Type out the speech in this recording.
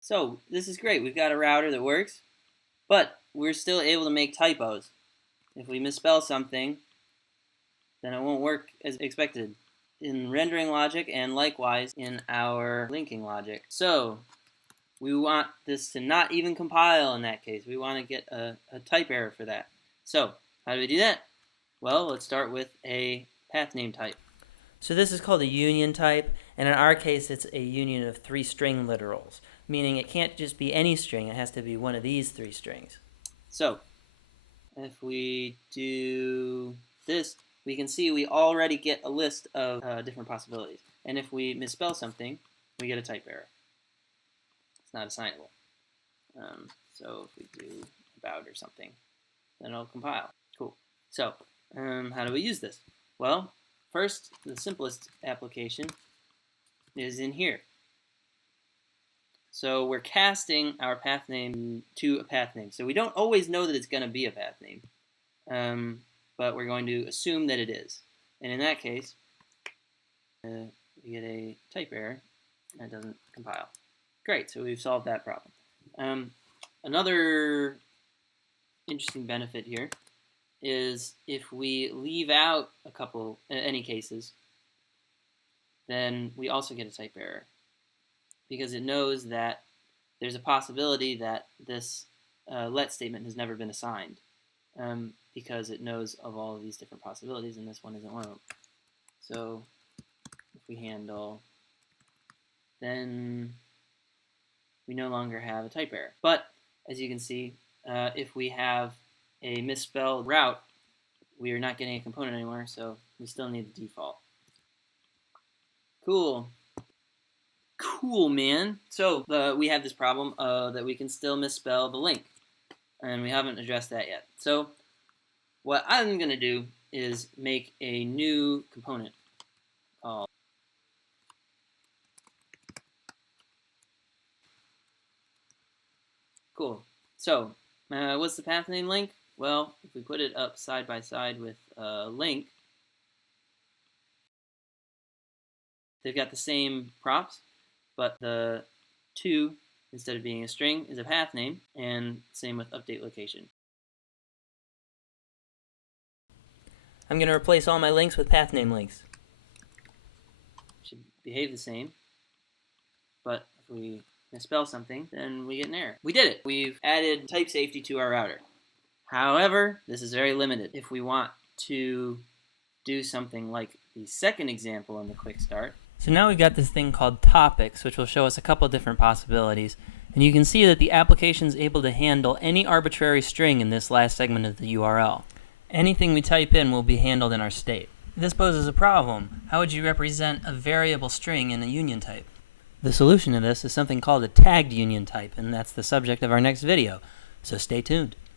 So this is great. We've got a router that works, but we're still able to make typos. If we misspell something, then it won't work as expected in rendering logic and likewise in our linking logic. So we want this to not even compile in that case. We want to get a type error for that. So how do we do that? Well, let's start with a path name type. So this is called a union type, and in our case it's a union of 3 string literals, meaning it can't just be any string, it has to be one of these 3 strings. So if we do this, we can see we already get a list of different possibilities. And if we misspell something, we get a type error. It's not assignable. So if we do about or something, then it'll compile. Cool. So how do we use this? Well, first, the simplest application is in here. So we're casting our path name to a path name. So we don't always know that it's going to be a path name, but we're going to assume that it is. And in that case, we get a type error, and it doesn't compile. Great, so we've solved that problem. Another interesting benefit here is if we leave out any cases, then we also get a type error, because it knows that there's a possibility that this let statement has never been assigned, because it knows of all of these different possibilities, and this one isn't one of them. So if we handle, then we no longer have a type error. But as you can see, if we have a misspelled route, we are not getting a component anymore, so we still need the default. Cool. Cool, man. So we have this problem that we can still misspell the link, and we haven't addressed that yet. So what I'm going to do is make a new component called cool. So what's the path name link? Well, if we put it up side by side with link, they've got the same props, but the 2, instead of being a string, is a path name, and same with update location. I'm going to replace all my links with path name links. Should behave the same, but if we misspell something, then we get an error. We did it! We've added type safety to our router. However, this is very limited. If we want to do something like the second example in the quick start. So now we've got this thing called topics, which will show us a couple different possibilities. And you can see that the application is able to handle any arbitrary string in this last segment of the URL. Anything we type in will be handled in our state. This poses a problem. How would you represent a variable string in a union type? The solution to this is something called a tagged union type, and that's the subject of our next video, so stay tuned.